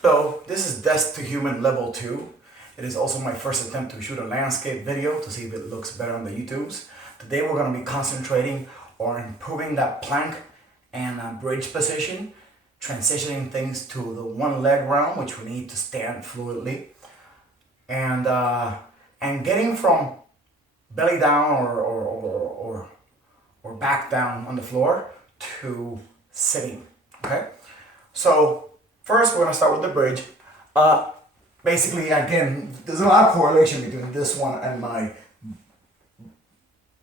Hello, this is Desk to Human Level 2. It is also my first attempt to shoot a landscape video to see if it looks better on the YouTubes. Today we're going to be concentrating on improving that plank and bridge position, transitioning things to the one leg round, which we need to stand fluidly, and getting from belly down or back down on the floor to sitting. Okay, so first we're going to start with the bridge. Basically, again, there's a lot of correlation between this one and my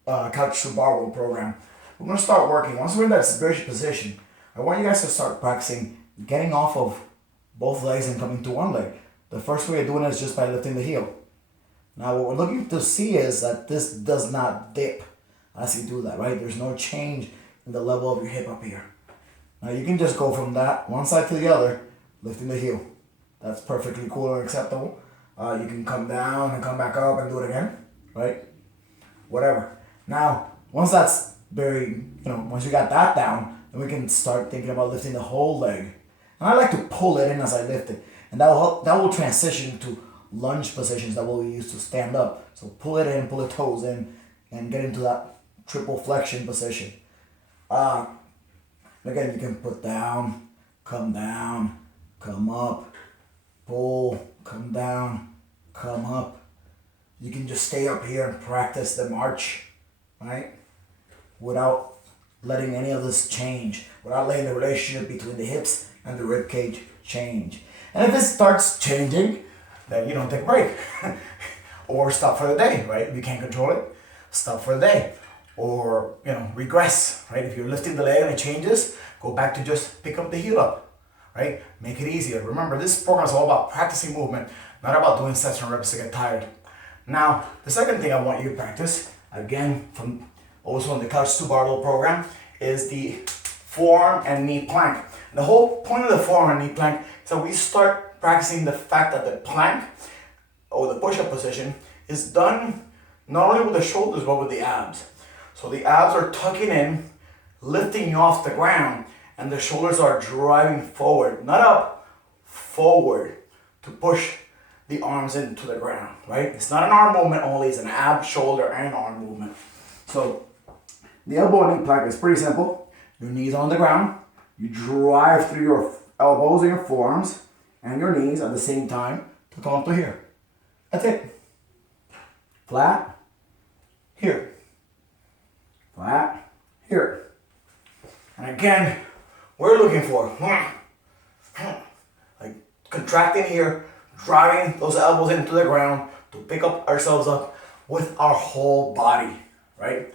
couch to barbell program. We're going to start working. Once we're in that bridge position, I want you guys to start practicing getting off of both legs and coming to one leg. The first way of doing it is just by lifting the heel. Now what we're looking to see is that this does not dip as you do that, right? There's no change in the level of your hip up here. Now you can just go from that one side to the other, lifting the heel. That's perfectly cool and acceptable. You can come down and come back up and do it again, right? Whatever. Now, once that's once you got that down, then we can start thinking about lifting the whole leg. And I like to pull it in as I lift it. And that will transition to lunge positions that we'll use to stand up. So pull it in, pull the toes in, and get into that triple flexion position. Again, you can put down, come up, pull, come down, come up. You can just stay up here and practice the march, right? Without letting any of this change, without letting the relationship between the hips and the rib cage change. And if it starts changing, then you don't take a break. Or stop for the day, right? If you can't control it, stop for the day. Or, regress, right? If you're lifting the leg and it changes, go back to just pick up the heel up, right? Make it easier. Remember, this program is all about practicing movement, not about doing sets and reps to get tired. Now, the second thing I want you to practice, again, from the couch to barbell program, is the forearm and knee plank. The whole point of the forearm and knee plank is that we start practicing the fact that the plank, or the push-up position, is done not only with the shoulders, but with the abs. So the abs are tucking in, lifting you off the ground, and the shoulders are driving forward, not up, forward, to push the arms into the ground, right? It's not an arm movement only, it's an ab, shoulder, and arm movement. So the elbow and knee plank is pretty simple. Your knees on the ground, you drive through your elbows and your forearms and your knees at the same time to come up to here. That's it. Flat, here. Flat, here. And again, we're looking for like contracting here, driving those elbows into the ground to pick up ourselves up with our whole body, right?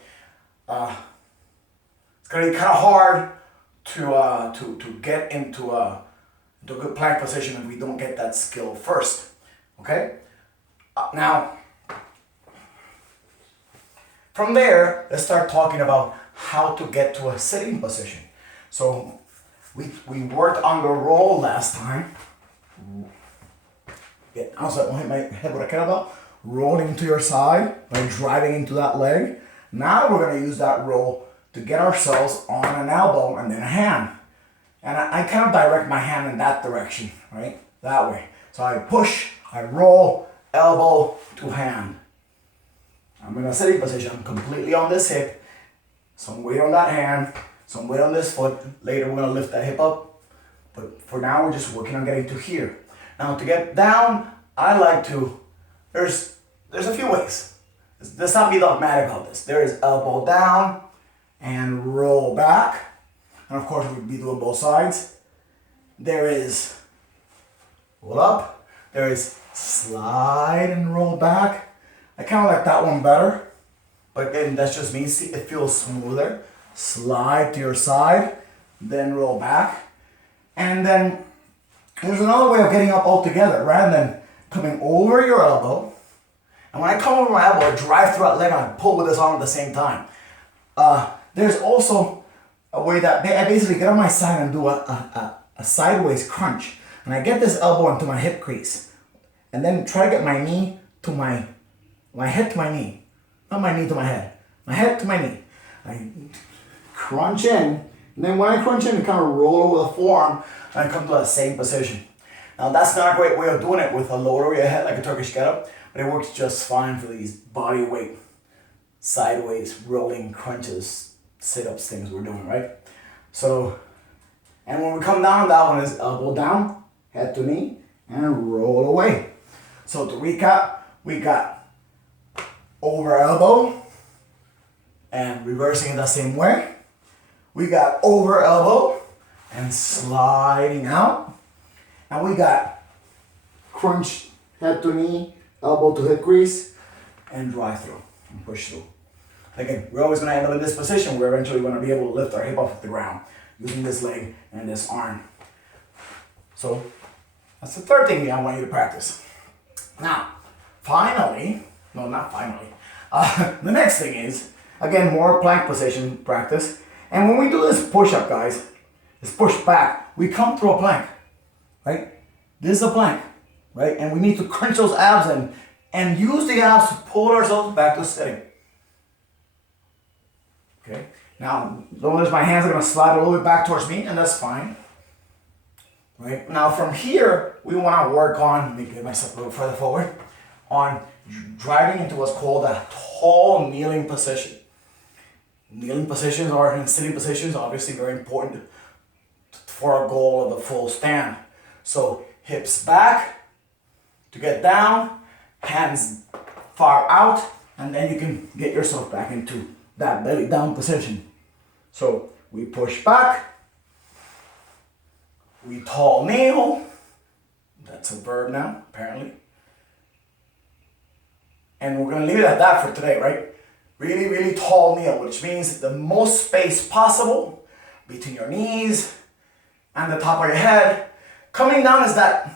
It's gonna be kind of hard to get into a good plank position if we don't get that skill first, okay? Now, from there, let's start talking about how to get to a sitting position. So we worked on the roll last time. Yeah, also, I won't hit my head with a kettlebell. Rolling to your side by driving into that leg. Now we're going to use that roll to get ourselves on an elbow and then a hand. And I kind of direct my hand in that direction, right? That way. So I push, I roll, elbow to hand. I'm in a sitting position. I'm completely on this hip. Some weight on that hand, some weight on this foot. Later we're going to lift that hip up. But for now we're just working on getting to here. Now to get down, I like to, there's a few ways. Let's not be dogmatic about this. There is elbow down and roll back. And of course we'll be doing both sides. There is roll up. There is slide and roll back. I kind of like that one better. But again, that's just me. See, it feels smoother. Slide to your side, then roll back. And then there's another way of getting up altogether. Rather than coming over your elbow, and when I come over my elbow, I drive through that leg and I pull with this arm at the same time. There's also a way that I basically get on my side and do a sideways crunch. And I get this elbow into my hip crease. And then try to get my knee to my head to my knee. Not my knee to my head. My head to my knee. I crunch in. And then when I crunch in, I kind of roll over the forearm and I come to that same position. Now that's not a great way of doing it with a load over your head like a Turkish get-up, but it works just fine for these body weight, sideways, rolling crunches, sit-ups things we're doing, right? So, and when we come down, that one is elbow down, head to knee, and roll away. So to recap, we got over elbow, and reversing it the same way. We got over elbow, and sliding out. And we got crunch, head to knee, elbow to hip crease, and drive through, and push through. Again, we're always gonna end up in this position where eventually we're gonna be able to lift our hip off the ground using this leg and this arm. So that's the third thing I want you to practice. Now, finally, no, not finally. The next thing is, again, more plank position practice. And when we do this push-up, guys, this push back, we come through a plank, right? This is a plank, right? And we need to crunch those abs and use the abs to pull ourselves back to sitting. Okay? Now, notice my hands are gonna slide a little bit back towards me, and that's fine. Right? Now from here, we wanna work on, let me get myself a little further forward, on driving into what's called a tall kneeling position. Kneeling positions or in sitting positions, obviously very important for our goal of the full stand. So hips back to get down, hands far out, and then you can get yourself back into that belly down position. So we push back, we tall kneel, that's a verb now, apparently. And we're gonna leave it at that for today, right? Really, really tall kneel, which means the most space possible between your knees and the top of your head. Coming down is that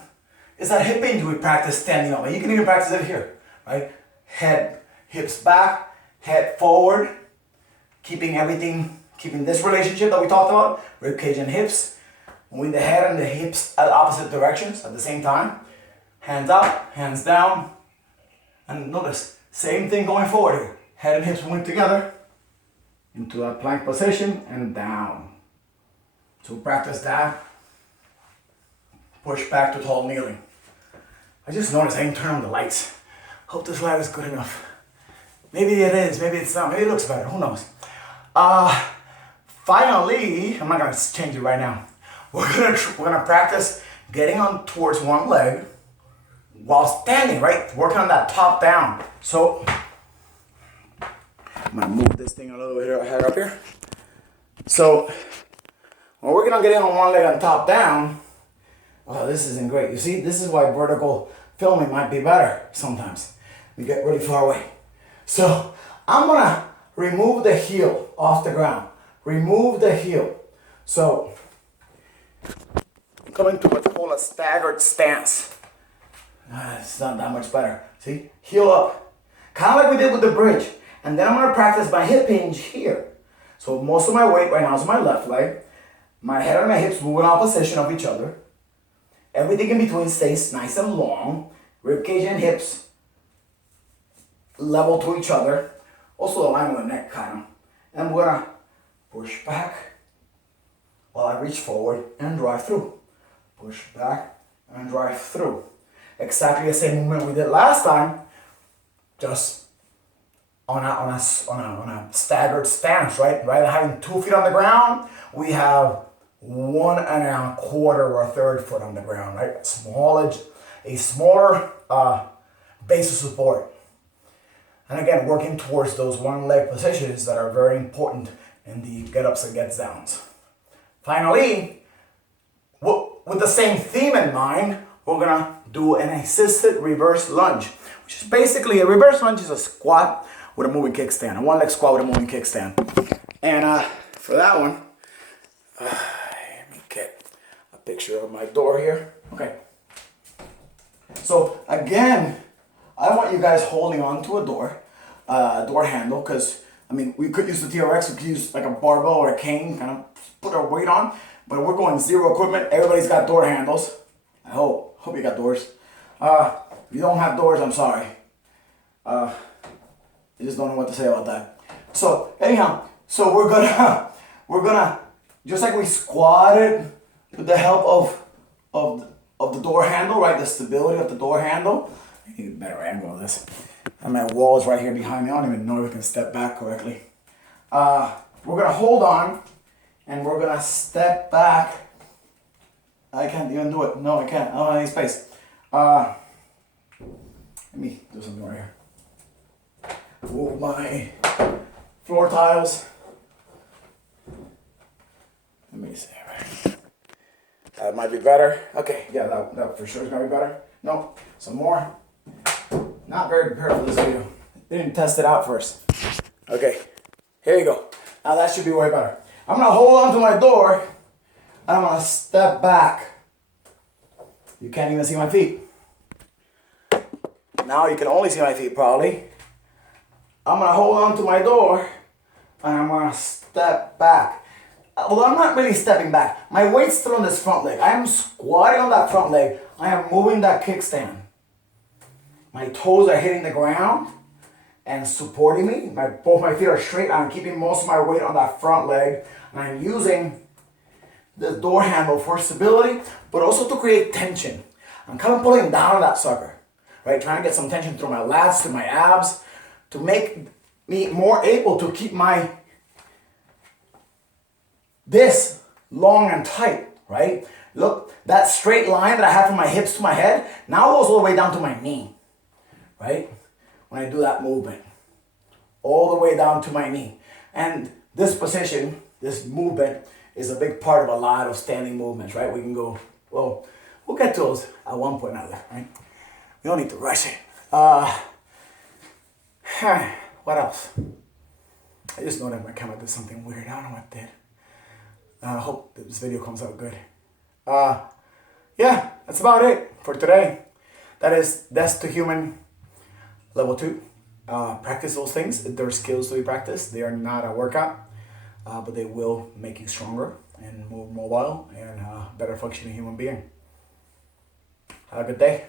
hip hinge we practice standing up. You can even practice it here, right? Head, hips back, head forward, keeping this relationship that we talked about, rib cage and hips, moving the head and the hips at opposite directions at the same time. Hands up, hands down, and notice, same thing going forward here. Head and hips moving together into that plank position and down. So practice that. Push back to tall kneeling. I just noticed I didn't turn on the lights. Hope this light is good enough. Maybe it is, maybe it's not, maybe it looks better, who knows. Finally, I'm not gonna change it right now. We're gonna practice getting on towards one leg while standing, right? Working on that top down. So, I'm gonna move this thing a little bit higher up here. So, we're working on getting on one leg on top down. Oh, this isn't great. You see, this is why vertical filming might be better sometimes. We get really far away. So, I'm gonna remove the heel off the ground. Remove the heel. So, coming to what's called a staggered stance. It's not that much better. See, heel up. Kind of like we did with the bridge. And then I'm gonna practice my hip hinge here. So most of my weight right now is my left leg. My head and my hips move in opposition of each other. Everything in between stays nice and long. Rib cage and hips level to each other. Also align with the neck, kind of. And I'm gonna push back while I reach forward and drive through. Push back and drive through. Exactly the same movement we did last time, just on a staggered stance, right? Rather than having 2 feet on the ground, we have 1.25 or a third foot on the ground, right? A smaller base of support. And again, working towards those one leg positions that are very important in the get ups and get downs. Finally, with the same theme in mind, we're gonna do an assisted reverse lunge, which is basically a reverse lunge is a squat with a moving kickstand, a one leg squat with a moving kickstand. And for that one, let me get a picture of my door here. Okay. So again, I want you guys holding on to a door handle, because I mean, we could use the TRX, we could use like a barbell or a cane, kind of put our weight on, but we're going zero equipment. Everybody's got door handles. I hope you got doors. If you don't have doors, I'm sorry. I just don't know what to say about that. So anyhow, so we're gonna just like we squatted with the help of the door handle, right? The stability of the door handle. I need a better angle of this. And my wall is right here behind me. I don't even know if I can step back correctly. We're gonna hold on and we're gonna step back. I can't even do it. No, I can't. I don't have any space. Let me do something right here. Move my floor tiles. Let me see. That might be better. Okay, yeah, that for sure is gonna be better. No, some more. Not very prepared for this video. Didn't test it out first. Okay, here you go. Now that should be way better. I'm gonna hold on to my door and I'm gonna step back. You can't even see my feet. Now you can only see my feet probably. I'm gonna hold on to my door and I'm gonna step back. Well, I'm not really stepping back. My weight's still on this front leg. I am squatting on that front leg. I am moving that kickstand. My toes are hitting the ground and supporting me. Both my feet are straight. I'm keeping most of my weight on that front leg. And I'm using the door handle for stability, but also to create tension. I'm kind of pulling down on that sucker, right? Trying to get some tension through my lats, through my abs, to make me more able to keep this long and tight, right? Look, that straight line that I have from my hips to my head now goes all the way down to my knee, right? When I do that movement, all the way down to my knee. And this position, this movement, is a big part of a lot of standing movements, right? We can go, well, we'll get to those at one point or another, right? We don't need to rush it. What else? I just know that my camera did something weird. I don't know what it did. I hope that this video comes out good. Yeah, that's about it for today. That is Desk to Human Level 2. Practice those things. They're skills to be practiced. They are not a workout, but they will make you stronger and more mobile and better functioning human being. Have a good day.